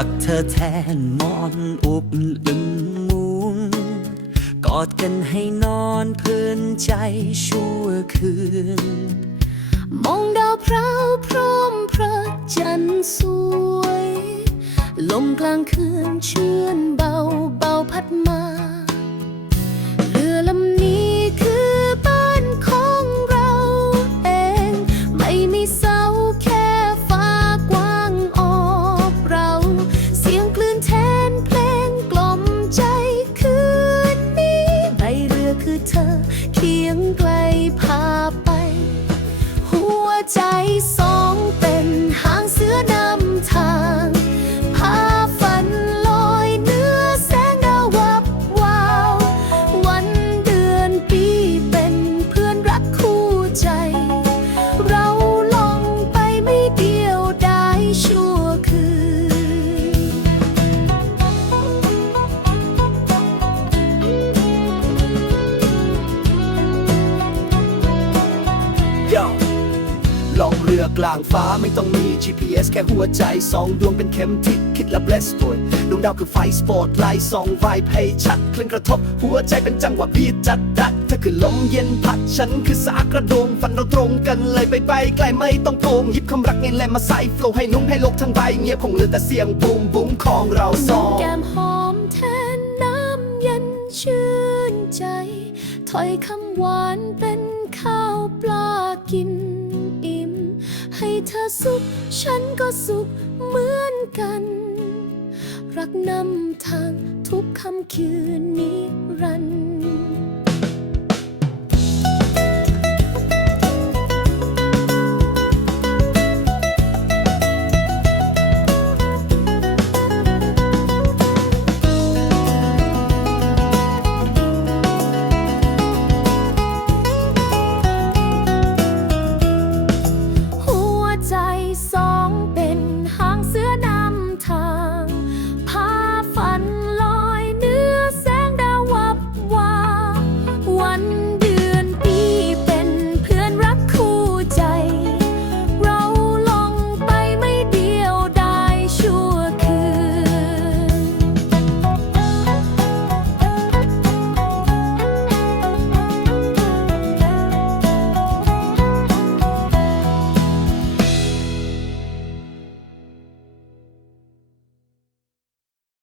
ักเธอแทนหมอนอุบอึมมุงกอดกันให้นอนเพื่นใจชั่วคืน มองดาวพราวพร้อมพระจันทร์สวย ลมกลางคืนเชื่อนเบาเบาพัดมา ใจส รือกลางฟ้าไม่ต้องมี GPS แค่หัวใจสองดวงเป็นเข็มทิศคิดและ bless ตัวดวงดาวคือไฟสปอตไลท์สองไฟให้ชัดคลื่นกระทบ หัวใจเป็นจังหวะบีจัดดัดเธอคือลมเย็นพัดฉันคือสากระโดงฟันเราตรงกันเลยไปไปไกลไม่ต้องโกงหยิบคำรักเงินแลมาใส่โฟล์ให้นุ่มให้โลกทั้งใบเงียบคงเหลือแต่เสียงบูมบูมของเราสองแก้มหอมแทนน้ำเย็นชื่นใจถ้อยคำหวานเป็นข้าวปลากิน ให้เธอสุข ฉันก็สุขเหมือนกัน รักนำทางทุกคำคืนนิรันดร์